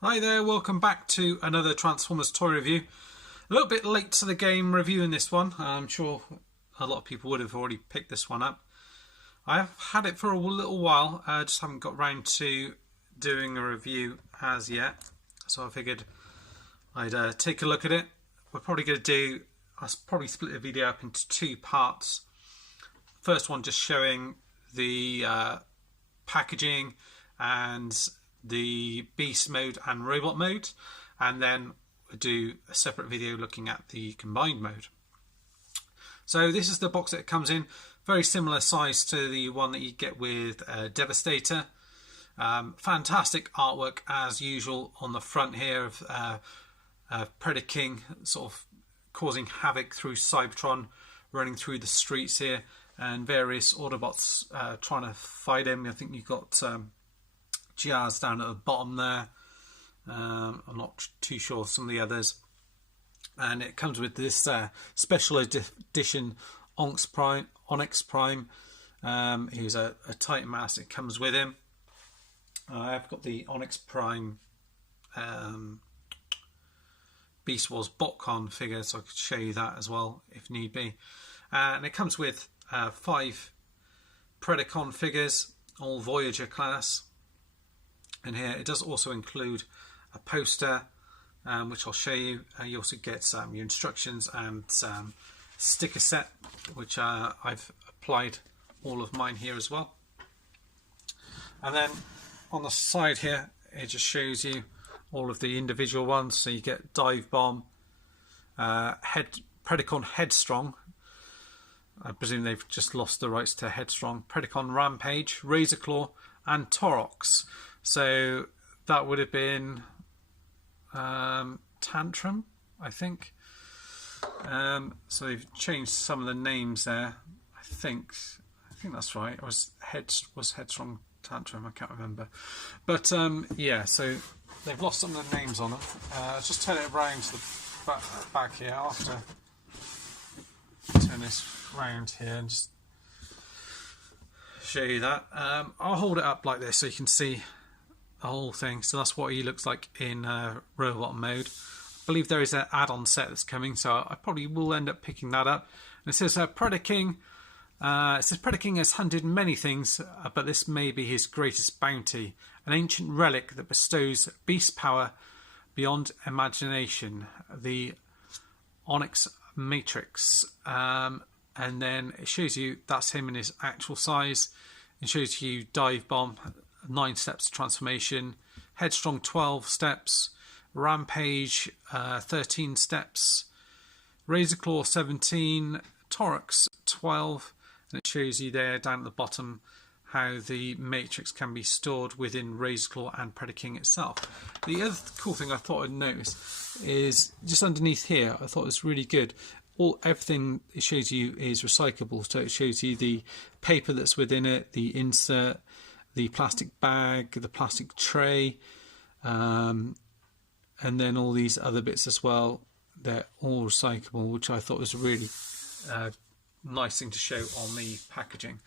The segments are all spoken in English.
Hi there, welcome back to another Transformers toy review. A little bit late to the game reviewing this one. I'm sure a lot of people would have already picked this one up. I've had it for a little while, just haven't got round to doing a review as yet. So I figured I'd take a look at it. We're probably going to do, I'll probably split the video up into two parts. First one just showing the packaging and the beast mode and robot mode, and then we'll do a separate video looking at the combined mode. So this is the box that it comes in, very similar size to the one that you get with Devastator. Fantastic artwork as usual on the front here of Predaking sort of causing havoc through Cybertron, running through the streets here, and various Autobots trying to fight him. I think you've got Jazz down at the bottom there. I'm not too sure some of the others. And it comes with this special edition Onyx Prime, who's a Titan Master. It comes with him. I've got the Onyx Prime Beast Wars BotCon figure, so I could show you that as well if need be. And it comes with 5 Predacon figures, all Voyager class. And here it does also include a poster, which I'll show you. You also get your instructions and sticker set, which I've applied all of mine here as well. And then on the side here, it just shows you all of the individual ones. So you get Divebomb, Predacon Headstrong. I presume they've just lost the rights to Headstrong. Predacon Rampage, Razorclaw, and Torox. So that would have been Tantrum, I think. So they've changed some of the names there. I think that's right. It was Headstrong Tantrum. I can't remember. But yeah, so they've lost some of the names on them. Just turn it around to the back here. I'll have to turn this round here and just show you that. I'll hold it up like this so you can see the whole thing. So that's what he looks like in robot mode. I believe there is an add-on set that's coming, so I probably will end up picking that up. And it says Predaking. It says Predaking has hunted many things, but this may be his greatest bounty, an ancient relic that bestows beast power beyond imagination, the Onyx Matrix. And then it shows you that's him in his actual size. It shows you Divebomb, 9 steps of transformation, Headstrong 12 steps, Rampage 13 steps, Razorclaw 17, Torox 12, and it shows you there down at the bottom how the Matrix can be stored within Razorclaw and Predaking itself. The other cool thing I thought I'd notice is just underneath here, I thought it was really good. Everything it shows you is recyclable, so it shows you the paper that's within it, the insert, the plastic bag, the plastic tray, and then all these other bits as well. They're all recyclable, which I thought was a really nice thing to show on the packaging.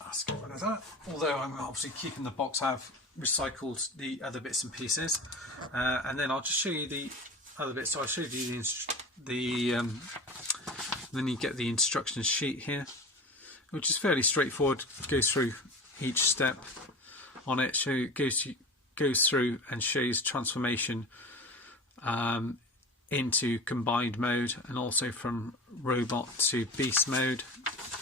Let's get rid of that. Although I'm obviously keeping the box, I've recycled the other bits and pieces, and then I'll just show you the other bits. So I showed you then you get the instructions sheet here, which is fairly straightforward. Goes through each step on it. Goes through and shows transformation into combined mode, and also from robot to beast mode.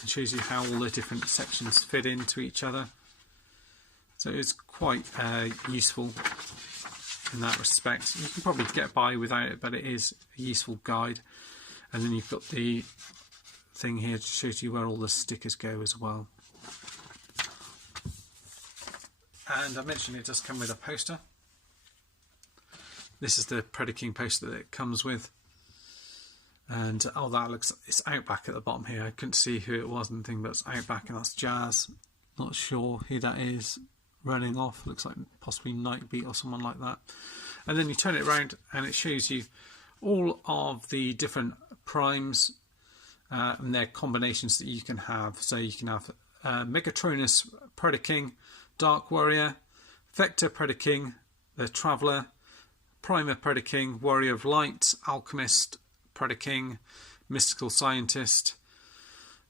It shows you how all the different sections fit into each other. So it's quite useful in that respect. You can probably get by without it, but it is a useful guide. And then you've got the thing here that shows you where all the stickers go as well. And I mentioned it does come with a poster. This is the Predaking poster that it comes with. And oh, that looks, it's Outback at the bottom here. I couldn't see who it was and thing, but it's Outback, and that's Jazz. Not sure who that is running off. Looks like possibly Nightbeat or someone like that. And then you turn it around and it shows you all of the different primes and their combinations that you can have. So you can have Megatronus Predaking, Dark Warrior, Vector Predaking, the Traveller, Primer Predaking, Warrior of Light, Alchemist Predaking, Mystical Scientist.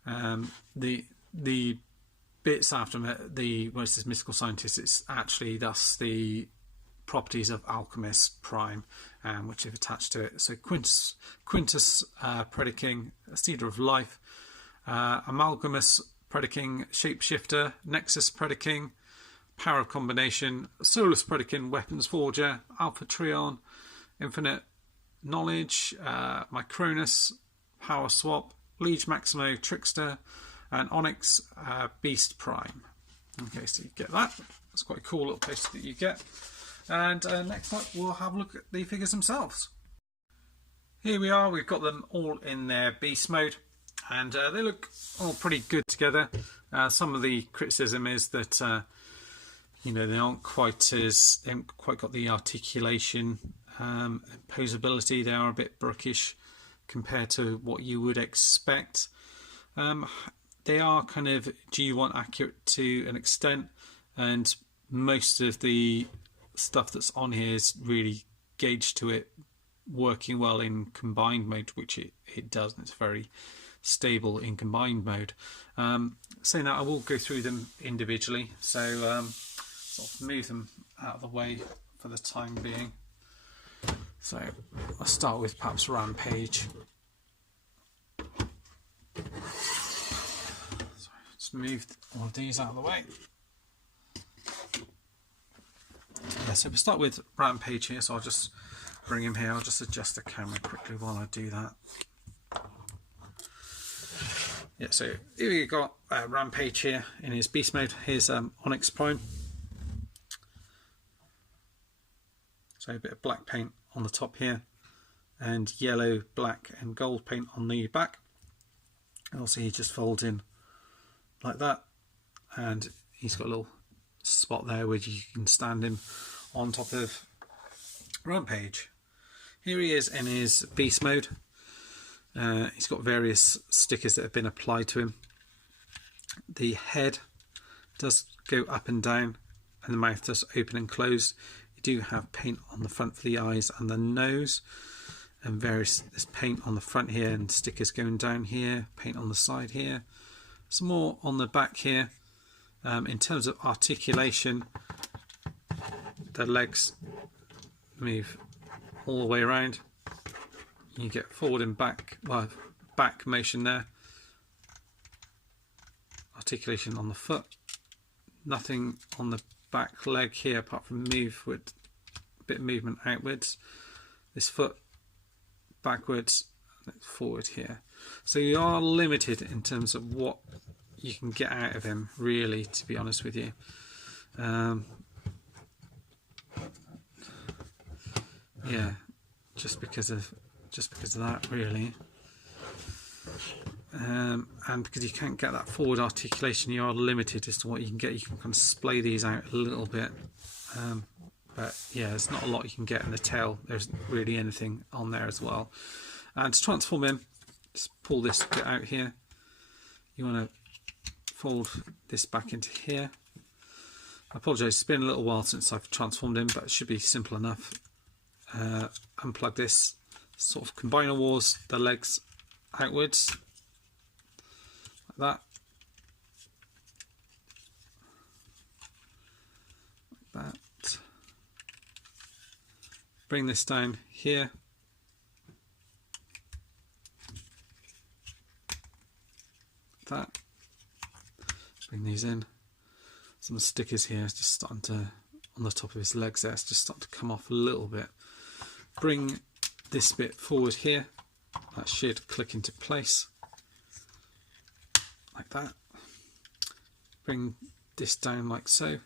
The bits after the where it says Mystical Scientist, it's actually thus the properties of Alchemist Prime, which have attached to it. So Quintus Predaking, Cedar of Life, Amalgamous Predaking, Shapeshifter, Nexus Predaking, Power Combination, Solus Predaking, Weapons Forger, Alpha Trion, Infinite Knowledge, Micronus, Power Swap, Liege Maximo, Trickster, and Onyx Beast Prime. Okay, so you get that. That's quite a cool little poster that you get. And next up, we'll have a look at the figures themselves. Here we are. We've got them all in their beast mode, and they look all pretty good together. Some of the criticism is that you know, they haven't quite got the articulation, posability. They are a bit brookish compared to what you would expect. They are kind of G1 accurate to an extent, and most of the stuff that's on here is really gauged to it working well in combined mode, which it does, and it's very stable in combined mode. Saying that, I will go through them individually, so sort of move them out of the way for the time being. So I'll start with perhaps Rampage. Just move all of these out of the way. Yeah, so we'll start with Rampage here, so I'll just bring him here. I'll just adjust the camera quickly while I do that. Yeah, so here we got Rampage here in his beast mode. Here's Onyx Prime. So a bit of black paint on the top here, and yellow, black and gold paint on the back. And also he just folds in like that, and he's got a little spot there where you can stand him on top of Rampage. Here he is in his beast mode. He's got various stickers that have been applied to him. The head does go up and down, and the mouth does open and close. You do have paint on the front for the eyes and the nose, and there's paint on the front here, and stickers going down here, paint on the side here, some more on the back here. In terms of articulation, the legs move all the way around. You get forward and back, well, back motion there. Articulation on the foot. Nothing on the back leg here apart from a bit of movement outwards. This foot backwards and forward here. So you are limited in terms of what you can get out of him, really, to be honest with you. Yeah, just because of that, really. And because you can't get that forward articulation, you are limited as to what you can get. You can kind of splay these out a little bit, but yeah, there's not a lot you can get in the tail. There's really anything on there as well. And to transform him, just pull this bit out here. You want to fold this back into here. I apologise, it's been a little while since I've transformed him, but it should be simple enough. Unplug this, sort of Combiner Wars the legs outwards like that. Bring this down here. That. Bring these in. Some stickers here is just starting to, on the top of his legs there, it's just starting to come off a little bit. Bring this bit forward here. That should click into place like that. Bring this down like so.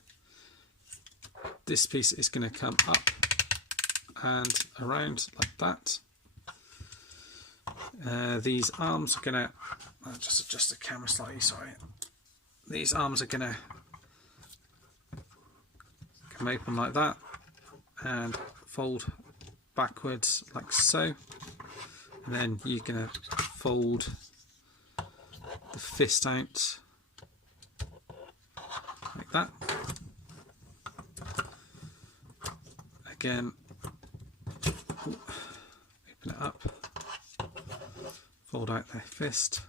This piece is going to come up and around like that. These arms are going to, I'll just adjust the camera slightly, sorry. These arms are going to come open like that and fold backwards like so. And then you're going to fold the fist out like that. again, open it up, fold out their fist,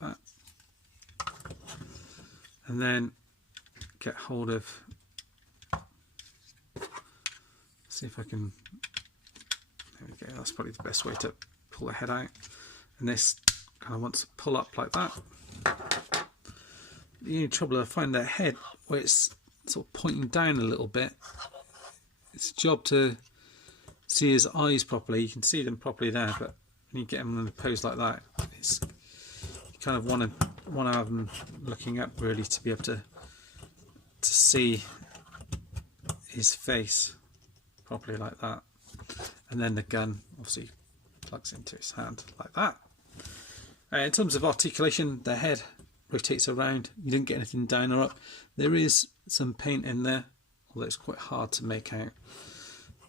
like that, and then get hold of, see if I can, there we go, that's probably the best way to pull the head out, and this kind of wants to pull up like that. The only trouble I find that head where it's sort of pointing down a little bit, it's a job to see his eyes properly. You can see them properly there, but when you get them in a pose like that, it's, you kind of want to have them looking up really to be able to see his face properly like that. And then the gun obviously plugs into his hand like that. In terms of articulation, the head rotates around. You don't get anything down or up. There is some paint in there, although it's quite hard to make out.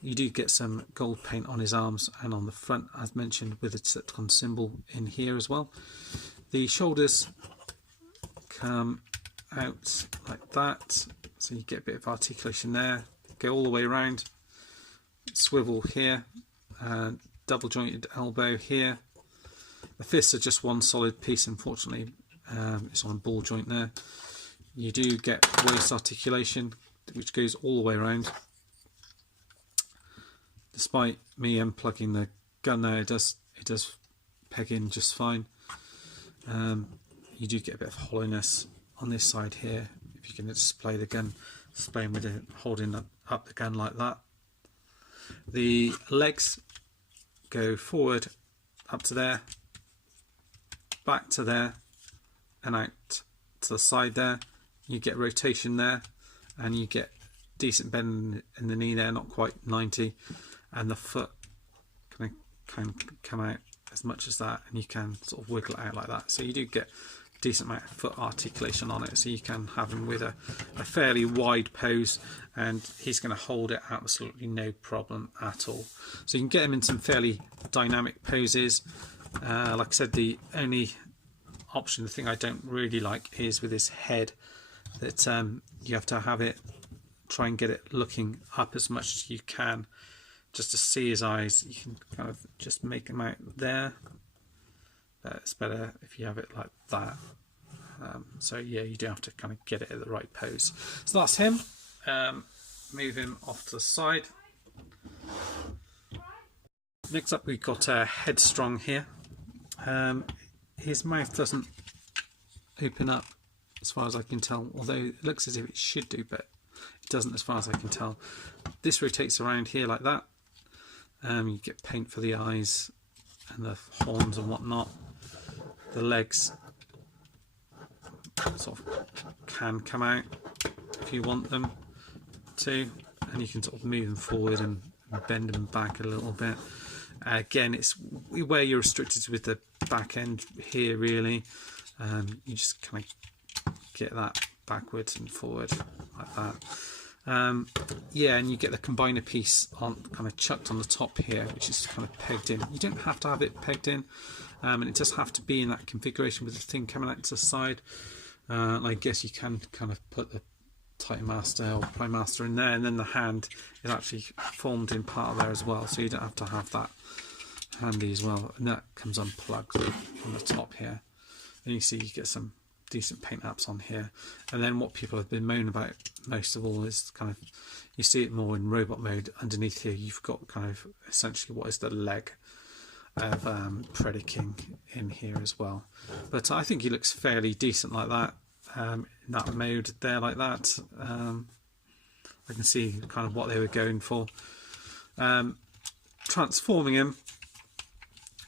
You do get some gold paint on his arms and on the front, as mentioned, with the Decepticon symbol in here as well. The shoulders come out like that, so you get a bit of articulation there. Go all the way around, swivel here, and double jointed elbow here. The fists are just one solid piece, unfortunately. It's on a ball joint there. You do get waist articulation, which goes all the way around. Despite me unplugging the gun there, it does peg in just fine. You do get a bit of hollowness on this side here if you can display the gun, displaying with it holding up the gun like that. The legs go forward up to there, back to there, and out to the side there. You get rotation there, and you get decent bend in the knee there, not quite 90, and the foot can come out as much as that, and you can sort of wiggle it out like that. So you do get a decent amount of foot articulation on it, so you can have him with a fairly wide pose, and he's going to hold it absolutely no problem at all. So you can get him in some fairly dynamic poses. Like I said, the only option, the thing I don't really like, is with his head, that you have to have it, try and get it looking up as much as you can, just to see his eyes. You can kind of just make them out there. It's better if you have it like that. So yeah, you do have to kind of get it at the right pose. So that's him. Move him off to the side. Next up, we've got Headstrong here. His mouth doesn't open up as far as I can tell, although it looks as if it should do, but it doesn't as far as I can tell. This rotates around here like that. You get paint for the eyes and the horns and whatnot. The legs sort of can come out if you want them to, and you can sort of move them forward and bend them back a little bit. Again, it's where you're restricted with the back end here really. You just kind of get that backwards and forward like that. Yeah, and you get the combiner piece on kind of chucked on the top here, which is kind of pegged in. You don't have to have it pegged in, and it does have to be in that configuration with the thing coming out to the side. I guess you can kind of put the Titan Master or Prime Master in there, and then the hand is actually formed in part of there as well, so you don't have to have that handy as well. And that comes unplugged from the top here, and you see you get some decent paint apps on here. And then what people have been moaning about most of all is kind of, you see it more in robot mode. Underneath here you've got kind of essentially what is the leg of Predaking in here as well. But I think he looks fairly decent like that, in that mode there like that. I can see kind of what they were going for. Transforming him,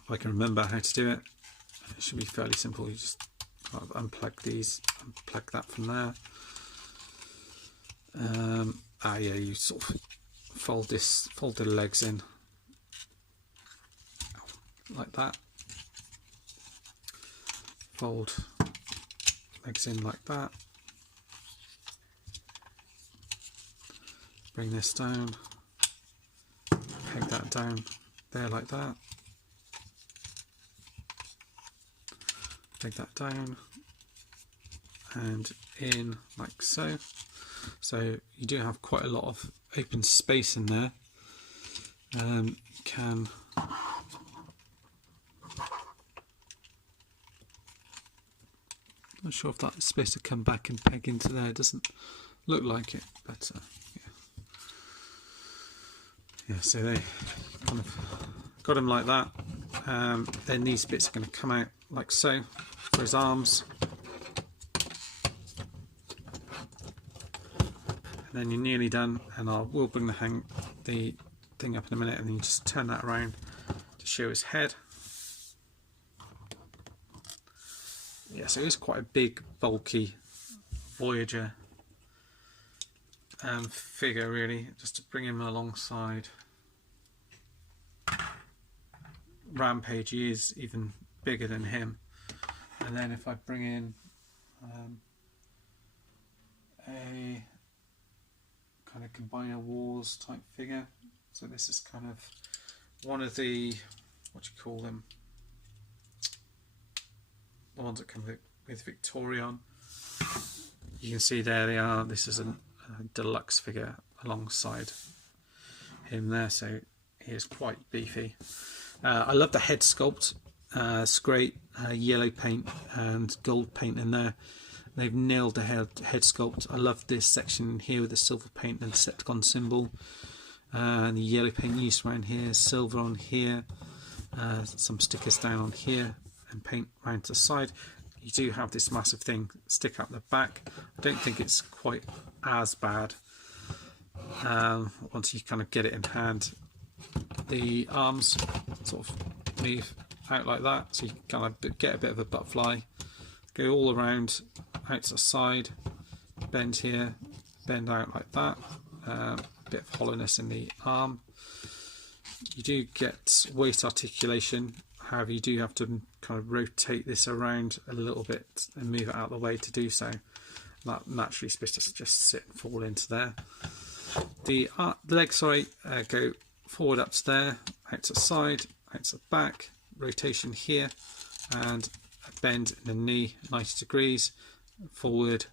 if I can remember how to do it, it should be fairly simple. You just kind of unplug these, unplug that from there. Yeah, you sort of fold the legs in like that. Fold legs in like that. Bring this down. Peg that down there like that. Peg that down. and in like so. So you do have quite a lot of open space in there. You can not sure if that's supposed to come back and peg into there. It doesn't look like it, but yeah. So they kind of got him like that. Then these bits are going to come out like so for his arms. And then you're nearly done, and I will bring the thing up in a minute, and then you just turn that around to show his head. Yeah, so it's quite a big, bulky Voyager figure, really, just to bring him alongside Rampage. He is even bigger than him. And then if I bring in a kind of Combiner Wars type figure, so this is kind of one of the, what do you call them, the ones that come with Victorion. You can see there they are. This is a deluxe figure alongside him there, so he is quite beefy. I love the head sculpt. It's great. Yellow paint and gold paint in there. They've nailed the head sculpt. I love this section here with the silver paint and Decepticon symbol. And the yellow paint used around here, silver on here, some stickers down on here, and paint around to the side. You do have this massive thing stick out the back. I don't think it's quite as bad once you kind of get it in hand. The arms sort of move out like that, so you kind of get a bit of a butterfly. Go all around, out to the side, bend here, bend out like that. Bit of hollowness in the arm. You do get waist articulation, however you do have to kind of rotate this around a little bit and move it out of the way to do so. That naturally is supposed to just sit and fall into there. The legs, go forward up to there, out to the side, out to the back, rotation here, and a bend in the knee 90 degrees, forward,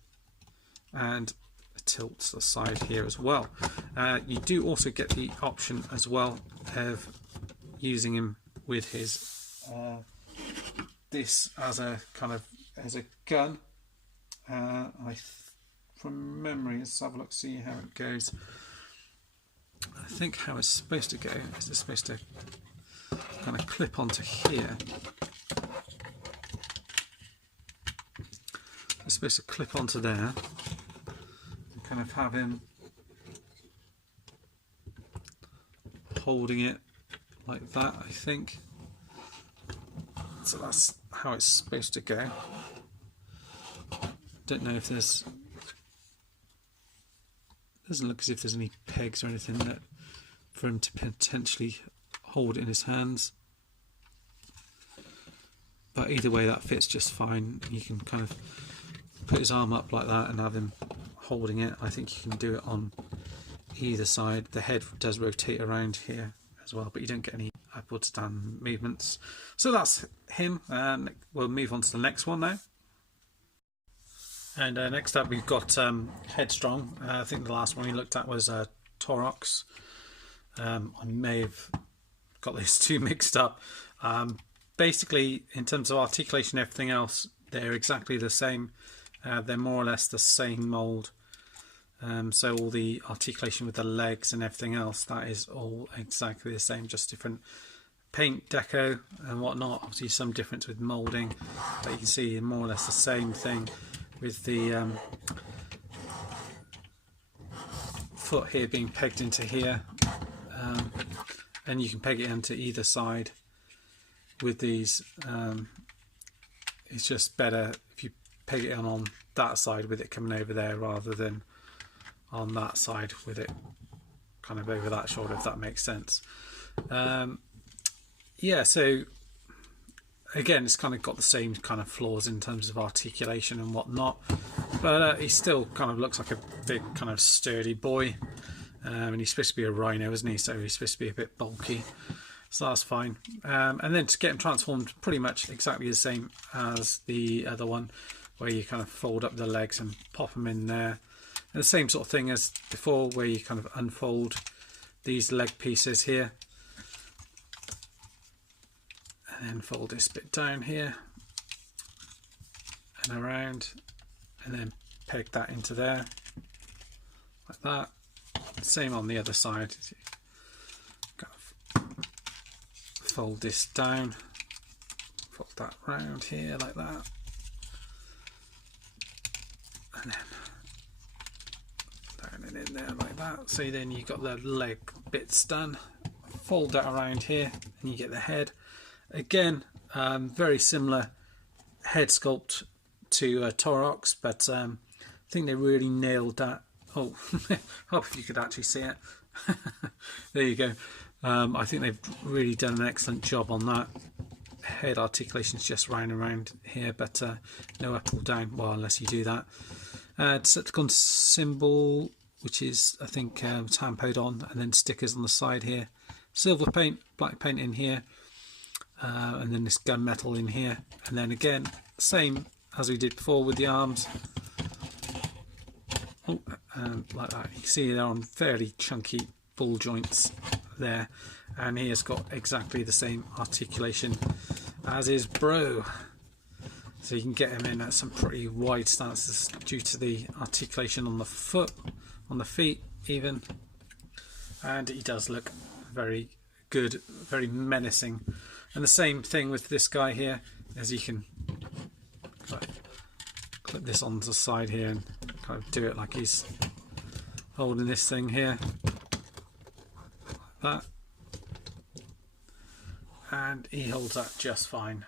and a tilt to the side here as well. You do also get the option as well of using him with his this as a kind of as a gun. From memory, let's have a look, see how it goes. I think how it's supposed to go is it's supposed to kind of clip onto here. It's supposed to clip onto there and kind of have him holding it like that, I think. So that's how it's supposed to go. Don't know if there's, doesn't look as if there's any pegs or anything that for him to potentially hold it in his hands, but either way that fits just fine. You can kind of put his arm up like that and have him holding it. I think you can do it on either side. The head does rotate around here as well, but you don't get any upwards down movements. So that's him, and we'll move on to the next one now. And next up we've got Headstrong. I think the last one we looked at was Torox. I may have got those two mixed up. Basically, in terms of articulation and everything else, they're exactly the same. They're more or less the same mould. So all the articulation with the legs and everything else, that is all exactly the same, just different paint, deco and whatnot. Obviously some difference with moulding, but you can see more or less the same thing with the foot here being pegged into here, and you can peg it into either side with these. It's just better if you peg it on that side with it coming over there rather than on that side with it kind of over that shoulder, if that makes sense. Yeah, so again, it's kind of got the same kind of flaws in terms of articulation and whatnot, but he still kind of looks like a big kind of sturdy boy, and he's supposed to be a rhino, isn't he? So he's supposed to be a bit bulky, so that's fine. And then to get him transformed, pretty much exactly the same as the other one. where you kind of fold up the legs and pop them in there. And the same sort of thing as before, where you kind of unfold these leg pieces here and then fold this bit down here and around, and then peg that into there like that. Same on the other side. Kind of fold this down, fold that round here like that, and then down and in there like that. So then you've got the leg bits done. Fold that around here and you get the head. Again, very similar head sculpt to Torox, but I think they really nailed that. Oh, hope you could actually see it. There you go. I think they've really done an excellent job on that. Head articulation is just round and round here, but no up or down, well, unless you do that. Decepticon symbol, which is, I think, tampoed on, and then stickers on the side here. Silver paint, black paint in here, and then this gunmetal in here. And then again, same as we did before with the arms. Oh, like that. You can see they're on fairly chunky ball joints there. And he has got exactly the same articulation as his bro. So you can get him in at some pretty wide stances due to the articulation on the foot, on the feet even. And he does look very good, very menacing. And the same thing with this guy here, as you can clip this onto the side here and kind of do it like he's holding this thing here, like that. And he holds that just fine.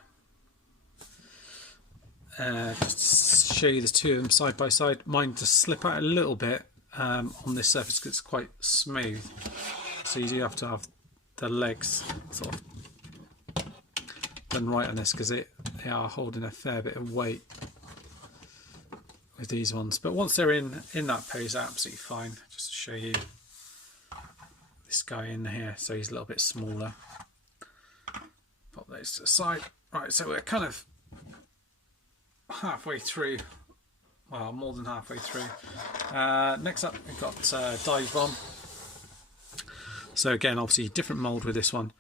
Just to show you the two of them side by side. Mine just slip out a little bit on this surface because it's quite smooth. So you do have to have the legs sort of done right on this, because they are holding a fair bit of weight with these ones. But once they're in that pose, they're absolutely fine. Just to show you this guy in here, so he's a little bit smaller. Pop those to the side. Right, so we're kind of halfway through, well, more than halfway through. Next up we've got Divebomb. So again, obviously different mould with this one.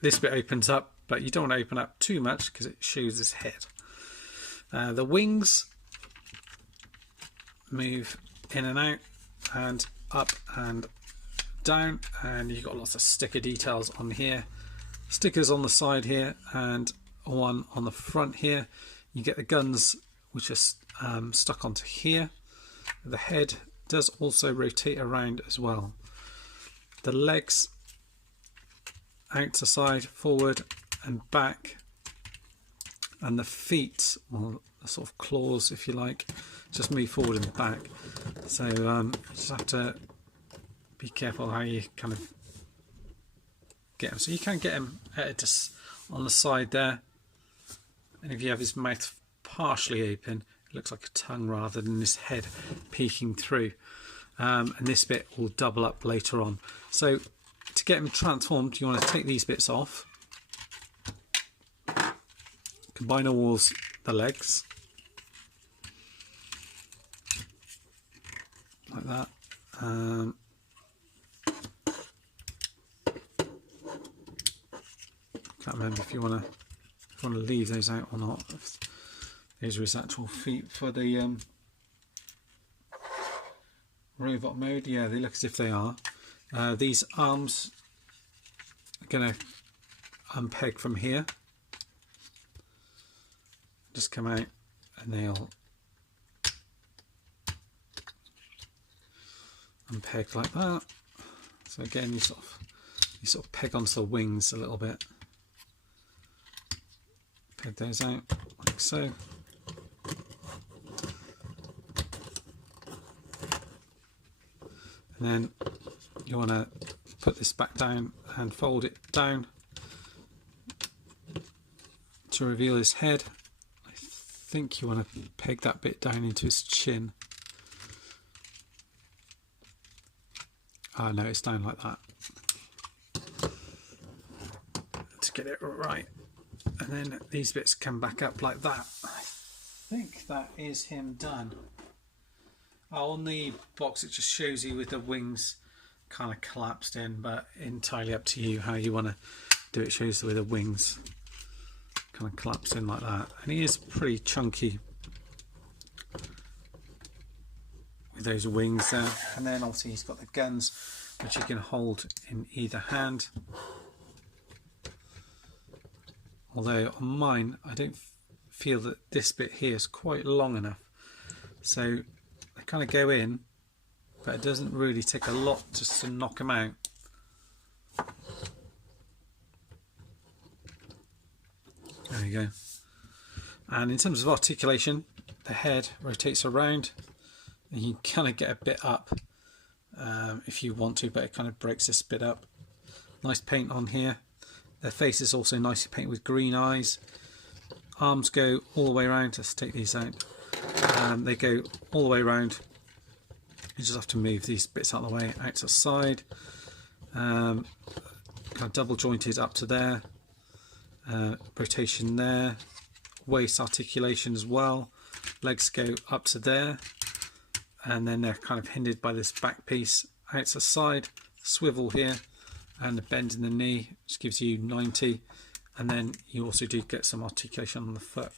This bit opens up, but you don't want to open up too much because it shows his head. The wings move in and out and up and down, and you've got lots of sticker details on here. Stickers on the side here and one on the front here. You get the guns which are stuck onto here. The head does also rotate around as well. The legs out to side, forward and back, and the feet, well, the sort of claws if you like, just move forward and back. So you just have to be careful how you kind of get him. So you can get him just on the side there, and if you have his mouth partially open, it looks like a tongue rather than his head peeking through. And this bit will double up later on. So to get him transformed, you want to take these bits off. Combiner walls the legs like that. Can't remember if you want to leave those out or not. These are his actual feet for the robot mode. Yeah, they look as if they are. These arms are going to unpeg from here, just come out, and they'll unpeg like that. So again, you sort of peg onto the wings a little bit, peg those out like so. And then you want to put this back down and fold it down to reveal his head. I think you want to peg that bit down into his chin. Oh no, it's down like that to get it right. And then these bits come back up like that. I think that is him done. Oh, on the box it just shows you with the wings kind of collapsed in, but entirely up to you how you want to do it. It shows with the wings kind of collapse in like that, and he is pretty chunky with those wings there. And then obviously he's got the guns which he can hold in either hand, although on mine I don't feel that this bit here is quite long enough, so they kind of go in, but it doesn't really take a lot just to knock them out. There you go. And in terms of articulation, the head rotates around and you kind of get a bit up if you want to, but it kind of breaks this bit up. Nice paint on here. Their face is also nicely painted with green eyes. Arms go all the way around. Let's take these out. They go all the way around. You just have to move these bits out of the way, out to the side. Kind of double jointed up to there. Rotation there. Waist articulation as well. Legs go up to there. And then they're kind of hindered by this back piece out to the side. Swivel here. And a bend in the knee, which gives you 90. And then you also do get some articulation on the foot.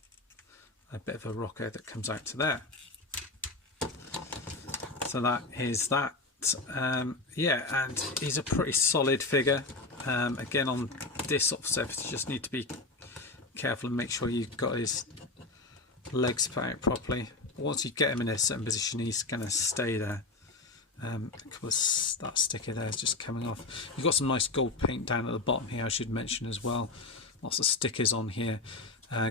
A bit of a rocker that comes out to there. So that is that. Yeah, and he's a pretty solid figure. Again, on this sort of surface, you just need to be careful and make sure you've got his legs put out properly. Once you get him in a certain position, he's going to stay there. That sticker there is just coming off. You've got some nice gold paint down at the bottom here, I should mention as well. Lots of stickers on here,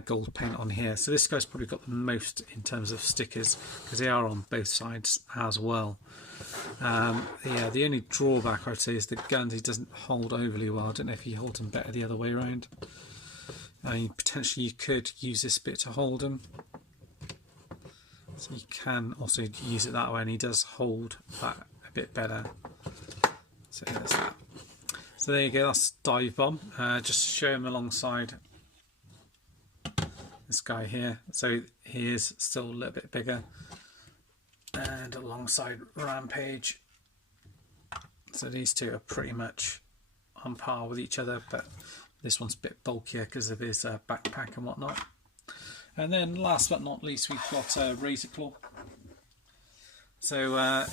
gold paint on here. So this guy's probably got the most in terms of stickers because they are on both sides as well. Yeah, the only drawback I'd say is the guns. He doesn't hold overly well. I don't know if he holds them better the other way around. I mean, potentially you could use this bit to hold them. So you can also use it that way, and he does hold that a bit better. So there's that. So there you go, that's Divebomb. Just show him alongside this guy here. So he is still a little bit bigger. And alongside Rampage. So these two are pretty much on par with each other, but this one's a bit bulkier because of his backpack and whatnot. And then last but not least, we've got Razorclaw. So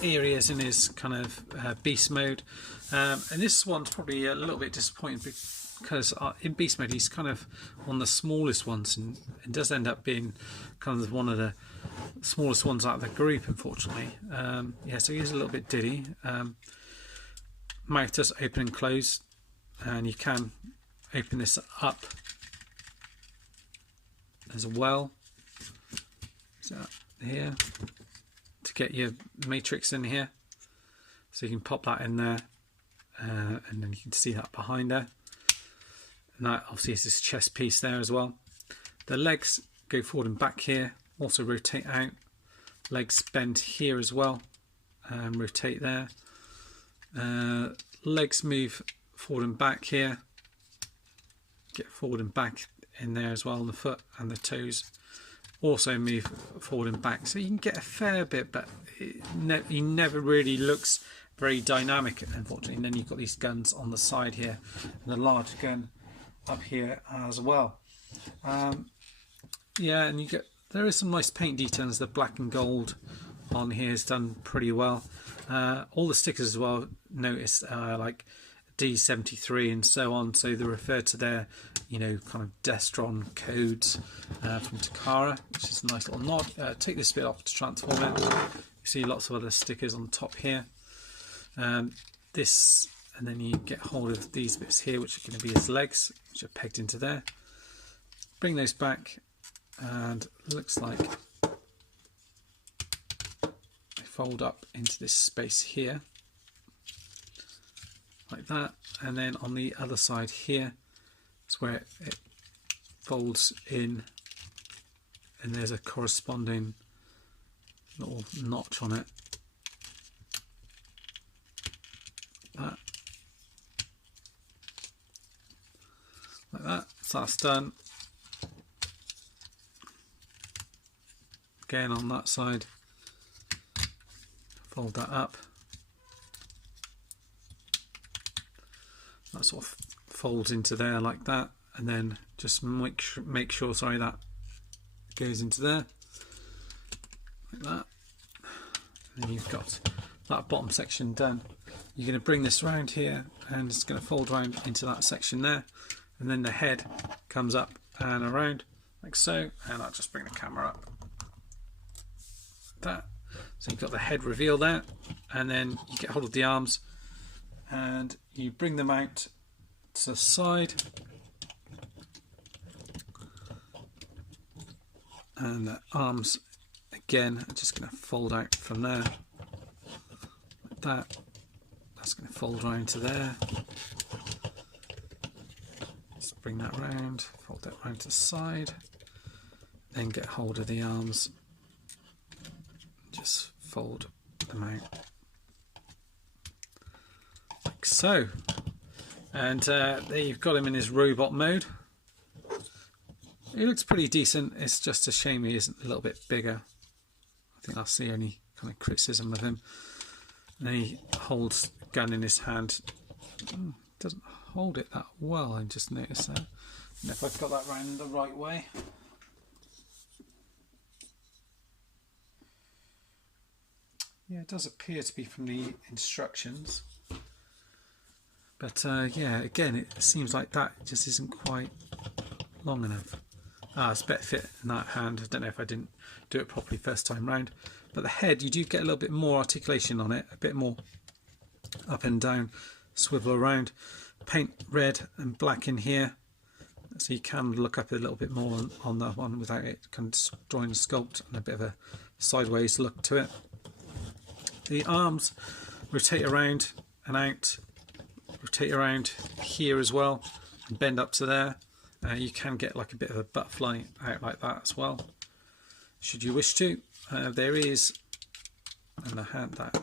here he is in his kind of beast mode. And this one's probably a little bit disappointing because in beast mode he's kind of one of the smallest ones, and it does end up being kind of one of the smallest ones out of the group, unfortunately. Yeah, so he's a little bit diddy. Mouth does open and close, and you can open this up as well. So here to get your matrix in here, so you can pop that in there, and then you can see that behind there, and that obviously is this chest piece there as well. The legs go forward and back here, also rotate out. Legs bend here as well and rotate there. Legs move forward and back here, get forward and back in there as well. On the foot and the toes also move forward and back, so you can get a fair bit, but he never really looks very dynamic, unfortunately. And then you've got these guns on the side here and the large gun up here as well. Yeah, and there is some nice paint details. The black and gold on here is done pretty well. All the stickers as well, noticed like D73 and so on, so they refer to their, you know, kind of Destron codes from Takara, which is a nice little nod. Take this bit off to transform it. You see lots of other stickers on the top here. This, and then you get hold of these bits here, which are going to be his legs, which are pegged into there. Bring those back, and it looks like they fold up into this space here, like that. And then on the other side here is where it folds in, and there's a corresponding little notch on it. That. Like that. So that's done. again on that side, fold that up. That sort of folds into there like that, and then just make sure sorry, that goes into there like that. And then you've got that bottom section done. You're going to bring this around here, and it's going to fold around into that section there, and then the head comes up and around like so, and I'll just bring the camera up like that. So you've got the head reveal there, and then you get hold of the arms and you bring them out to the side, and the arms again are just going to fold out from there like that. That's going to fold around to there. Just bring that round, fold that round to the side, then get hold of the arms, just fold them out like so. And there you've got him in his robot mode. He looks pretty decent. It's just a shame he isn't a little bit bigger. I think that's the only kind of criticism of him. And then he holds the gun in his hand. Doesn't hold it that well, I just noticed that. And if I've got that round the right way. Yeah, it does appear to be from the instructions. But yeah, again, it seems like that just isn't quite long enough. It's better fit in that hand. I don't know if I didn't do it properly first time round. But the head, you do get a little bit more articulation on it, a bit more up and down, swivel around. Paint red and black in here, so you can look up a little bit more on that one without it kind of destroying the sculpt, and a bit of a sideways look to it. The arms rotate around and out, rotate around here as well, and bend up to there. You can get like a bit of a butterfly out like that as well, should you wish to. There is, and the hand, that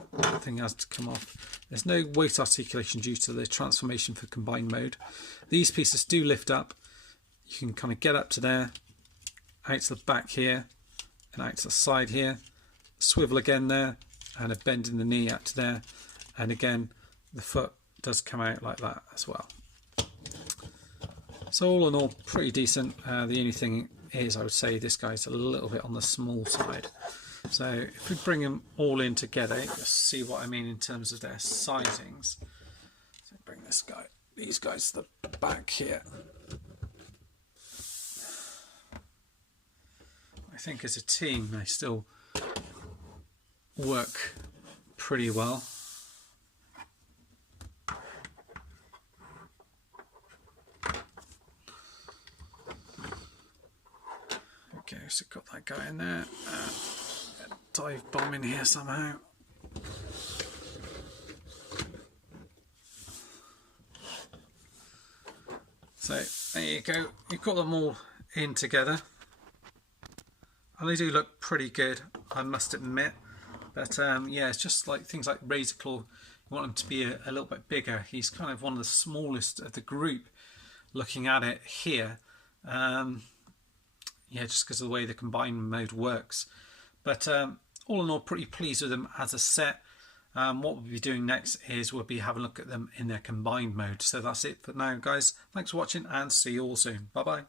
thing has to come off. There's no weight articulation due to the transformation for combined mode. These pieces do lift up. You can kind of get up to there, out to the back here, and out to the side here. Swivel again there, and a bend in the knee out to there. And again, the foot does come out like that as well. So all in all, pretty decent. The only thing is, I would say this guy's a little bit on the small side. So if we bring them all in together, you'll see what I mean in terms of their sizings. So bring these guys to the back here. I think as a team they still work pretty well. Okay, so got that guy in there. Divebomb in here somehow. So there you go. You've got them all in together, and they do look pretty good, I must admit. But yeah, it's just like things like Razorclaw. You want him to be a little bit bigger. He's kind of one of the smallest of the group. Looking at it here, yeah, just because of the way the combined mode works. But all in all, pretty pleased with them as a set. What we'll be doing next is we'll be having a look at them in their combined mode. So that's it for now, guys. Thanks for watching, and see you all soon. Bye bye.